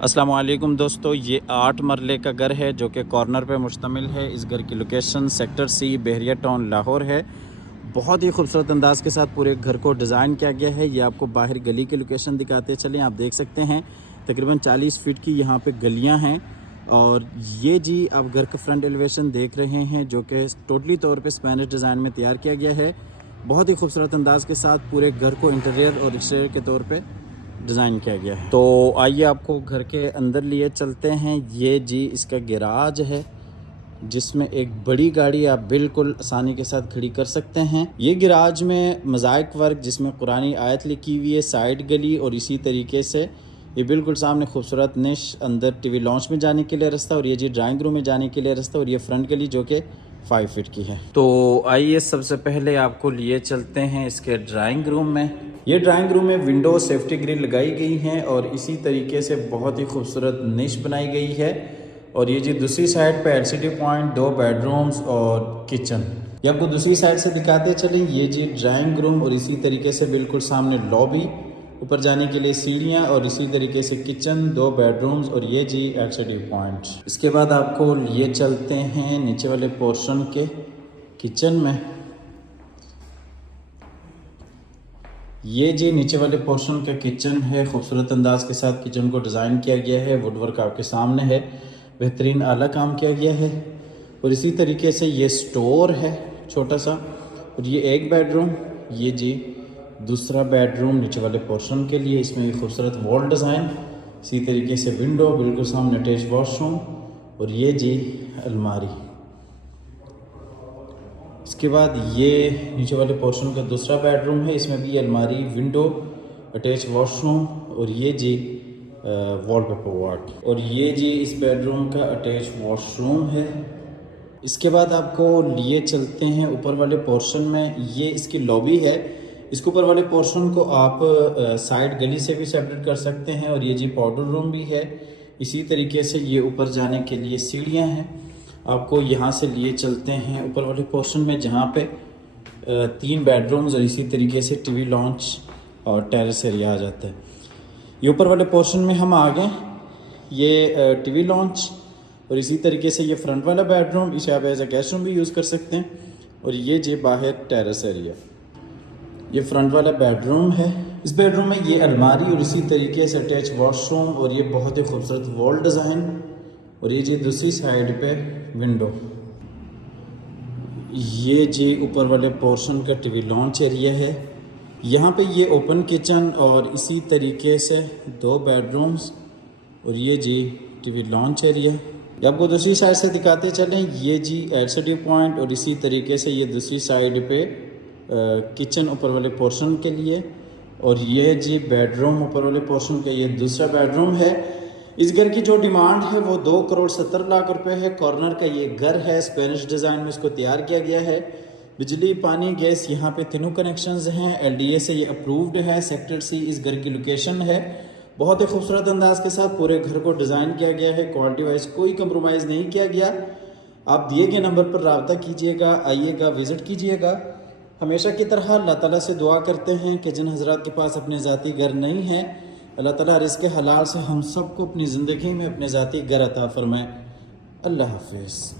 अस्सलाम वालेकुम दोस्तों, ये 8 मरले का घर है जो कि कॉर्नर पे मुश्तमिल है। इस घर की लोकेशन सेक्टर सी बहरिया टाउन लाहौर है। बहुत ही खूबसूरत अंदाज के साथ पूरे घर को डिज़ाइन किया गया है। ये आपको बाहर गली की लोकेशन दिखाते चलें। आप देख सकते हैं तकरीबन 40 फीट की यहाँ पे गलियाँ हैं। और ये जी आप घर का फ्रंट एलिवेशन देख रहे हैं जो कि टोटली तौर पे स्पेनिश डिज़ाइन में तैयार किया गया है। बहुत ही खूबसूरत अंदाज के साथ पूरे घर को इंटीरियर और एक्सटीरियर के तौर पे डिज़ाइन किया गया है। तो आइए आपको घर के अंदर लिए चलते हैं। ये जी इसका गैराज है जिसमें एक बड़ी गाड़ी आप बिल्कुल आसानी के साथ खड़ी कर सकते हैं। ये गैराज में मोज़ाइक वर्क जिसमें कुरानी आयत लिखी हुई है, साइड गली और इसी तरीके से ये बिल्कुल सामने खूबसूरत निश, अंदर टीवी लॉन्च में जाने के लिए रास्ता और ये जी ड्राइंग रूम में जाने के लिए रास्ता और ये फ्रंट गली जो कि 5 फीट की है। तो आइए सबसे पहले आपको लिए चलते हैं इसके ड्राइंग रूम में। ये ड्राइंग रूम में विंडो सेफ्टी ग्रिल लगाई गई हैं और इसी तरीके से बहुत ही खूबसूरत निश बनाई गई है। और ये जी दूसरी साइड पे एलसीडी पॉइंट, 2 बेडरूम्स और किचन। ये आपको दूसरी साइड से दिखाते चलें। ये जी ड्राइंग रूम और इसी तरीके से बिल्कुल सामने लॉबी, ऊपर जाने के लिए सीढ़ियाँ और इसी तरीके से किचन, 2 बेडरूम्स और ये जी एलसीडी पॉइंट। इसके बाद आपको लिए चलते हैं नीचे वाले पोर्शन के किचन में। ये जी नीचे वाले पोर्शन का किचन है। खूबसूरत अंदाज के साथ किचन को डिज़ाइन किया गया है। वुडवर्क आपके सामने है, बेहतरीन आला काम किया गया है। और इसी तरीके से ये स्टोर है छोटा सा और ये एक बेडरूम, ये जी दूसरा बेडरूम नीचे वाले पोर्शन के लिए। इसमें भी खूबसूरत वॉल डिज़ाइन, इसी तरीके से विंडो, बिल्कुल सामने अटैच वॉशरूम और ये जी अलमारी। इसके बाद ये नीचे वाले पोर्शन का दूसरा बेडरूम है। इसमें भी अलमारी, विंडो, अटैच वॉशरूम और ये जी वॉलपेपर वार्ड और ये जी इस बेडरूम का अटैच वॉशरूम है। इसके बाद आपको लिए चलते हैं ऊपर वाले पोर्शन में। ये इसकी लॉबी है। इसके ऊपर वाले पोर्शन को आप साइड गली से भी सेपरेट कर सकते हैं और ये जी पाउडर रूम भी है। इसी तरीके से ये ऊपर जाने के लिए सीढ़ियाँ हैं। आपको यहाँ से लिए चलते हैं ऊपर वाले पोर्शन में जहाँ पे 3 बेडरूम्स और इसी तरीके से टीवी लॉन्च और टेरेस एरिया आ जाता है। ये ऊपर वाले पोर्शन में हम आ गए। ये टीवी लॉन्च और इसी तरीके से ये फ्रंट वाला बेडरूम, इसे आप एज ए गेस्ट रूम भी यूज़ कर सकते हैं। और ये जी बाहर टेरेस एरिया, ये फ्रंट वाला बेडरूम है। इस बेडरूम में ये अलमारी और इसी तरीके से अटैच वॉशरूम और ये बहुत ही खूबसूरत वॉल डिज़ाइन और ये जी दूसरी साइड पे विंडो। ये जी ऊपर वाले पोर्शन का टीवी लॉन्च एरिया है। यहाँ पे ये ओपन किचन और इसी तरीके से 2 बेडरूम्स और ये जी टीवी लॉन्च एरिया। आपको दूसरी साइड से दिखाते चलें। ये जी एलसीडी पॉइंट और इसी तरीके से ये दूसरी साइड पे किचन ऊपर वाले पोर्शन के लिए और ये जी बेडरूम ऊपर वाले पोर्शन का ये दूसरा बेडरूम है। इस घर की जो डिमांड है वो 2,70,00,000 रुपए है। कॉर्नर का ये घर है, स्पेनिश डिज़ाइन में इसको तैयार किया गया है। बिजली, पानी, गैस यहाँ पे तीनों कनेक्शंस हैं। एलडीए से ये अप्रूव्ड है। सेक्टर सी इस घर की लोकेशन है। बहुत ही खूबसूरत अंदाज के साथ पूरे घर को डिज़ाइन किया गया है। क्वालिटी वाइज कोई कंप्रोमाइज़ नहीं किया गया। आप दिए गए नंबर पर रब्ता कीजिएगा, आइएगा, विज़िट कीजिएगा। हमेशा की तरह अल्लाह ताला से दुआ करते हैं कि जिन हज़रात के पास अपने ज़ाती घर नहीं है, अल्लाह ताला रिज़्क़ हलाल से हम सबको अपनी ज़िंदगी में अपने ज़ाती घर अता फरमाए। अल्लाह हाफ़िज़।